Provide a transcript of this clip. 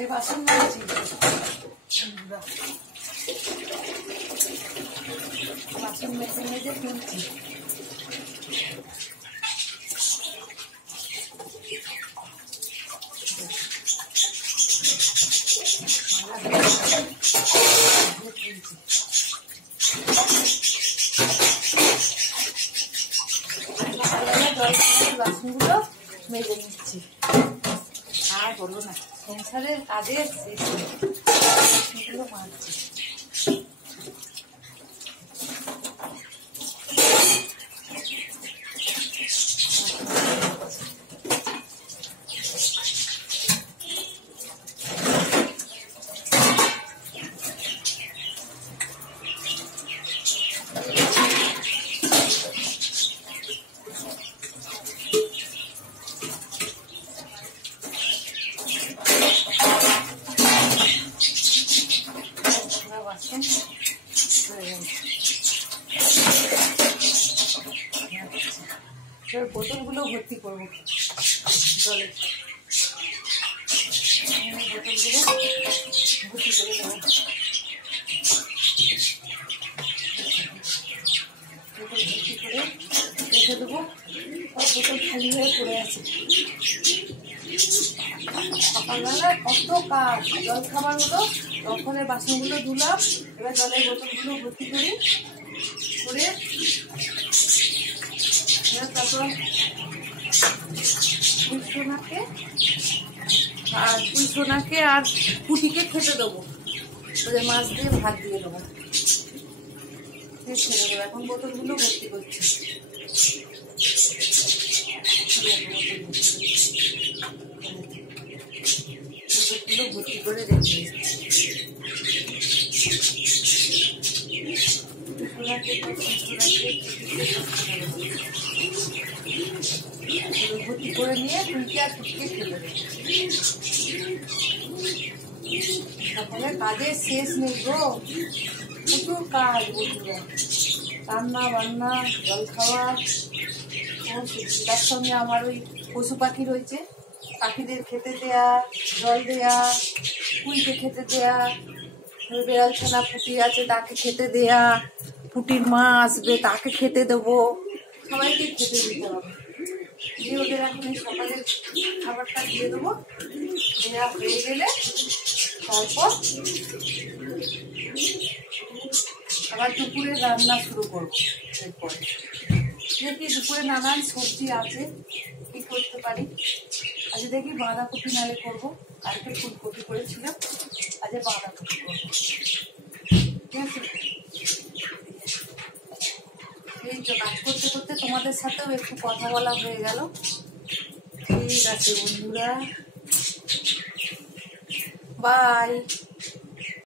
এই বাসন মেরেছি, বাসন মেজে মেজে তুলছি। বাসনগুলো মেজে নিচ্ছি, আর বলো না সংসারের কাজের শেষ নেই, বাসনগুলো মাজছি। বোতলগুলো ভর্তি করবো জলে, বোতলগুলো ভর্তি করে দেবো। বোতল ভর্তি করে রেখে দেবো, সব বোতল খালি হয়ে পড়ে আছে। সকালবেলায় কত কাজ, জল খাবার হলো, তখনের বাসনগুলো ধুলাম, এবার জলের বোতলগুলো ভর্তি করি করে তারপর পুঁইশোনাকে আর পুটিকে খেতে দেবো, ওদের মাছ দিয়ে ভাত দিয়ে দেবো, ছেড়ে দেবো। এখন বোতলগুলো ভর্তি করছি, বোতলগুলো ভর্তি করে রেখে ভর্তি করে নিয়ে পুঁটি আর পুটিকে ফেলে দেবো। সকালে কাজের শেষ নেই গো, প্রচুর কাজ বন্ধুরা, রান্না বান্না, জল খাওয়া, তার সঙ্গে আমার ওই পশু পাখি রয়েছে, পাখিদের খেতে দেয়া, জল দেয়া, পুঁইকে খেতে দেয়া, বেড়াল ছানা পুঁটি আছে তাকে খেতে দেয়া, পুঁটির মা আসবে তাকে খেতে দেবো, সবাইকে খেতে দিতে হবে। দিয়ে ওদের এখন এই সকালের খাবারটা দিয়ে দেবো, দেওয়া হয়ে গেলে তারপর আবার দুপুরে রান্না শুরু করবো। এরপরে দেখি দুপুরে নানান সবজি আছে, কি করতে পারি। আজ দেখি বাঁধাকপি নালে করবো, কালকে ফুলকপি করেছিলাম, আজ বাঁধাকপি করবো। ঠিক আছে, এই তো কাজ করতে করতে তোমাদের সাথেও একটু কথা বলা হয়ে গেল। ঠিক আছে বন্ধুরা, বাই।